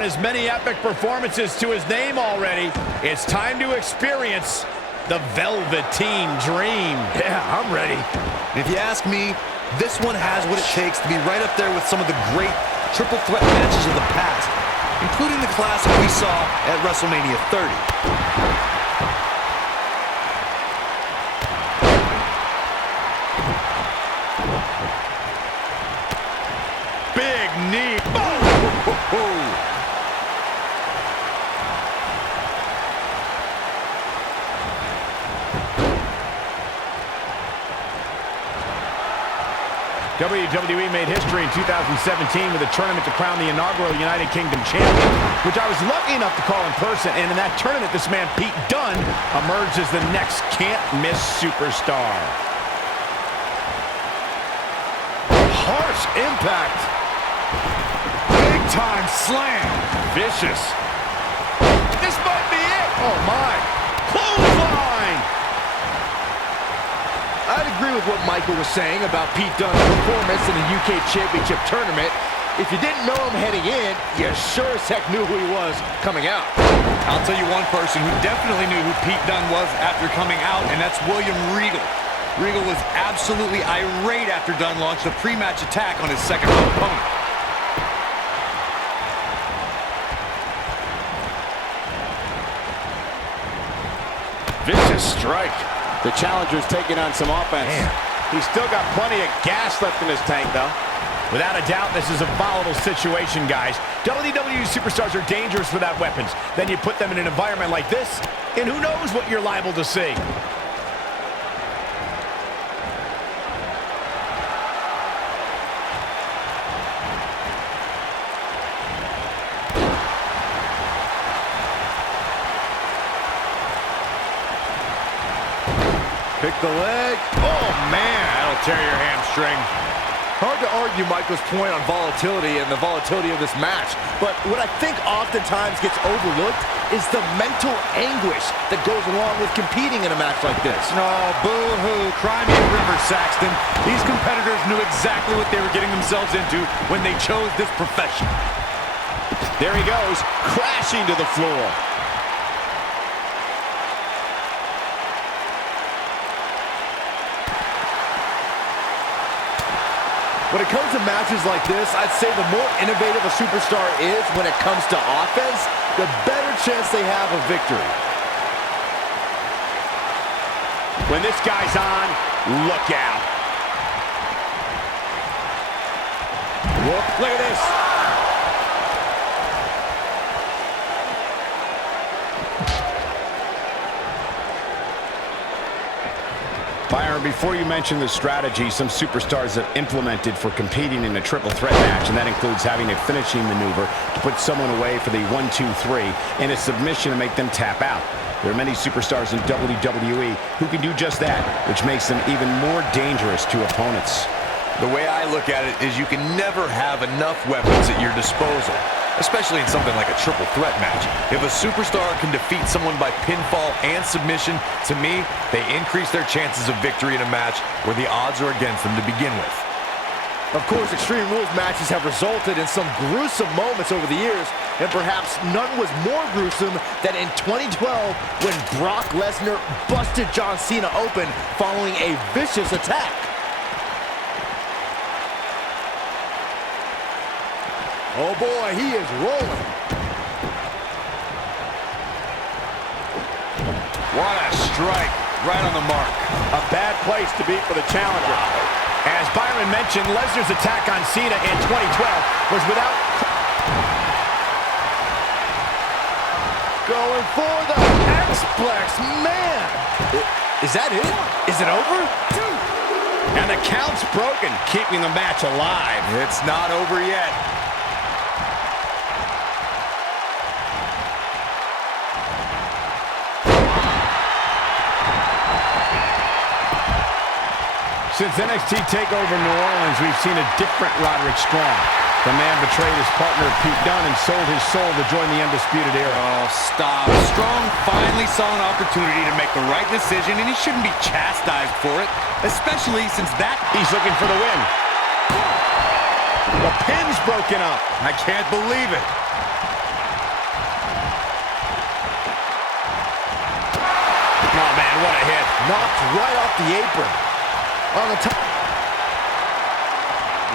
and as many epic performances to his name already, it's time to experience the Velveteen Dream. Yeah, I'm ready. If you ask me, this one has what it takes to be right up there with some of the great triple threat matches of the past, including the classic we saw at WrestleMania 30. Big knee. WWE made history in 2017 with a tournament to crown the inaugural United Kingdom champion, which I was lucky enough to call in person. And in that tournament, this man, Pete Dunne, emerged as the next can't-miss superstar. Harsh impact. Big time slam. Vicious. This might be it. Oh, my. Clothesline. I'd agree with what Michael was saying about Pete Dunne's performance in the UK Championship Tournament. If you didn't know him heading in, you sure as heck knew who he was coming out. I'll tell you one person who definitely knew who Pete Dunne was after coming out, and that's William Regal. Regal was absolutely irate after Dunne launched a pre-match attack on his second-round opponent. Vicious strike. The challenger's taking on some offense. Man. He's still got plenty of gas left in his tank, though. Without a doubt, this is a volatile situation, guys. WWE superstars are dangerous without weapons. Then you put them in an environment like this, and who knows what you're liable to see. Pick the leg. Oh, man. That'll tear your hamstring. Hard to argue Michael's point on volatility and the volatility of this match, but what I think oftentimes gets overlooked is the mental anguish that goes along with competing in a match like this. Oh, boo-hoo. Cry me a river, Saxton. These competitors knew exactly what they were getting themselves into when they chose this profession. There he goes, crashing to the floor. When it comes to matches like this, I'd say the more innovative a superstar is when it comes to offense, the better chance they have of victory. When this guy's on, look out. Look at this. Byron, before you mention the strategy some superstars have implemented for competing in a triple threat match, and that includes having a finishing maneuver to put someone away for the 1-2-3 and a submission to make them tap out. There are many superstars in WWE who can do just that, which makes them even more dangerous to opponents. The way I look at it is you can never have enough weapons at your disposal, especially in something like a triple threat match. If a superstar can defeat someone by pinfall and submission, to me, they increase their chances of victory in a match where the odds are against them to begin with. Of course, Extreme Rules matches have resulted in some gruesome moments over the years, and perhaps none was more gruesome than in 2012 when Brock Lesnar busted John Cena open following a vicious attack. Oh boy, he is rolling. What a strike, right on the mark. A bad place to be for the challenger. As Byron mentioned, Lesnar's attack on Cena in 2012 was without... Going for the X-Plex, man! Is that it? Is it over? And the count's broken, keeping the match alive. It's not over yet. Since NXT TakeOver New Orleans, we've seen a different Roderick Strong. The man betrayed his partner Pete Dunne and sold his soul to join the Undisputed Era. Oh, stop. Strong finally saw an opportunity to make the right decision, and he shouldn't be chastised for it, especially since he's looking for the win. The pin's broken up. I can't believe it. knocked right off the apron. On the top.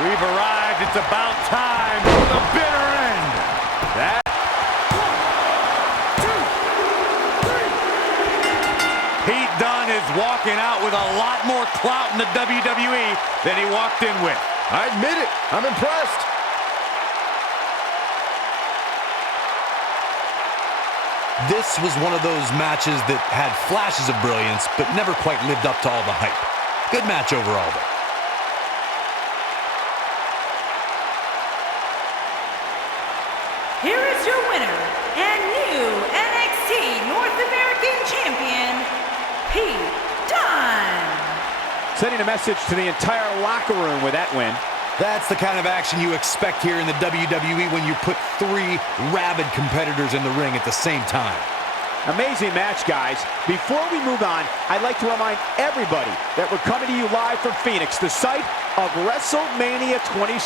We've arrived. It's about time for the bitter end. That. Pete Dunne is walking out with a lot more clout in the WWE than he walked in with. I admit it. I'm impressed. This was one of those matches that had flashes of brilliance, but never quite lived up to all the hype. Good match overall, though. Here is your winner and new NXT North American Champion, Pete Dunne. Sending a message to the entire locker room with that win. That's the kind of action you expect here in the WWE when you put 3 rabid competitors in the ring at the same time. Amazing match, guys. Before we move on, I'd like to remind everybody that we're coming to you live from Phoenix, the site of WrestleMania 26.